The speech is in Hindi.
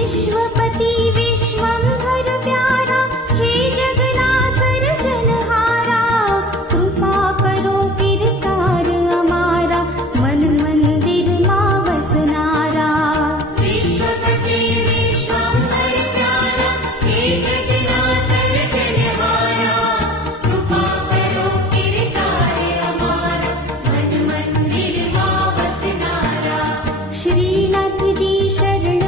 विश्वपति विश्वंभर प्यारा, हे जगन्नाथ जनहारा, कृपा करो किरकार हमारा, मन मंदिर मां बसनारा। विश्वपति विश्वंभर प्यारा, हे जगन्नाथ जनहारा, कृपा करो किरकार हमारा, मन मंदिर मां बसनारा। श्रीनाथ जी शरण